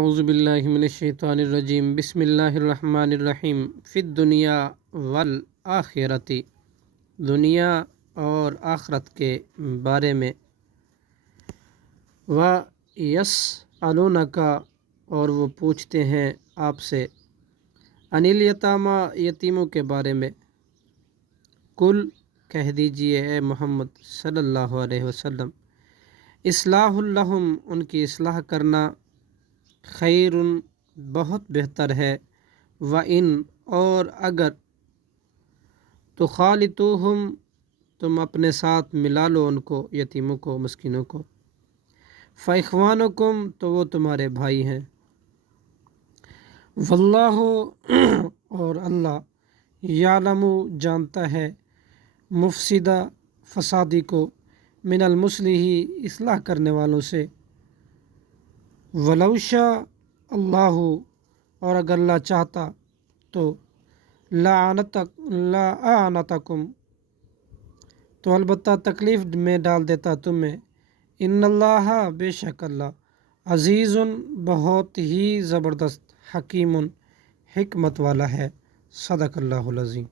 اعوذ باللہ من الشیطان الرجیم بسم اللہ الرحمن الرحیم فی الدنیا والآخرت، دنیا اور آخرت کے بارے میں، وَيَسْأَلُونَكَ اور وہ پوچھتے ہیں آپ سے، عن الیتامی یتیموں کے بارے میں، کل کہہ دیجئے اے محمد صلی اللہ علیہ وسلم، اصلاح لہم ان کی اصلاح کرنا، خیر بہت بہتر ہے، وَإِن اور اگر تخالطوہم تم اپنے ساتھ ملا لو ان کو، یتیموں کو، مسکینوں کو، فإخوانکم تو وہ تمہارے بھائی ہیں، واللہ اور اللہ یعلم جانتا ہے، مفسدہ فسادی کو، من المصلح اصلاح کرنے والوں سے، ولو شاء اللہ اور اگر اللہ چاہتا تو، لأعنتکم تو البتہ تکلیف میں ڈال دیتا تمہیں، ان اللہ بے شک اللہ، عزیز بہت ہی زبردست، حکیم حکمت والا ہے، صدق اللہ العظیم۔